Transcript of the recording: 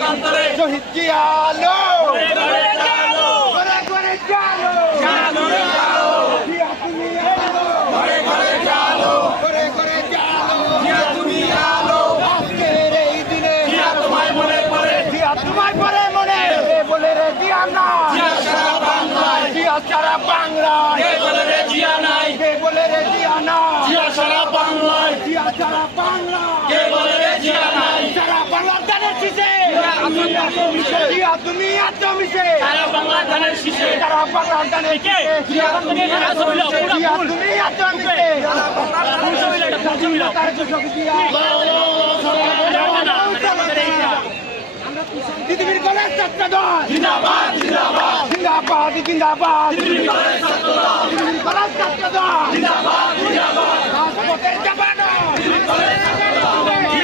যুগান্তরে শহীদ জিয়ালো করে চালো করে করে চালো চালো রে চালো জিয়া তুমি আলো ঘরে ঘরে চালো করে করে চালো জিয়া তুমি আলো আজকের এই দিনে জিয়া তোমায় মনে পড়ে জিয়া তোমায় পরে মনে বলে রে জিয়া না জিয়া সারা বাংলায় জিয়া সারা বাংলায় কে বলে রে জিয়া নাই কে বলে রে জিয়া না জিয়া সারা বাংলায় জিয়া সারা বাংলা কে বলে রে জিয়া নাই সারা বাংলার ধানের শীষে জিয়া তুমি আছো মিশে সারা বাংলা ধানের শীষে সারা বাংলার ধানের শীষে জিয়া তুমি আছো মিশে কার্যশক্তি জিয়া পৃথিবীর কলেজ ছাত্র দল জিন্দাবাদ জিন্দাবাদ জিন্দাবাদ জিন্দাবাদ পৃথিবীর কলেজ ছাত্র দল পৃথিবীর কলেজ ছাত্র দল জিন্দাবাদ জিন্দাবাদ রাজপথের জাপানো পৃথিবীর কলেজ ছাত্র দল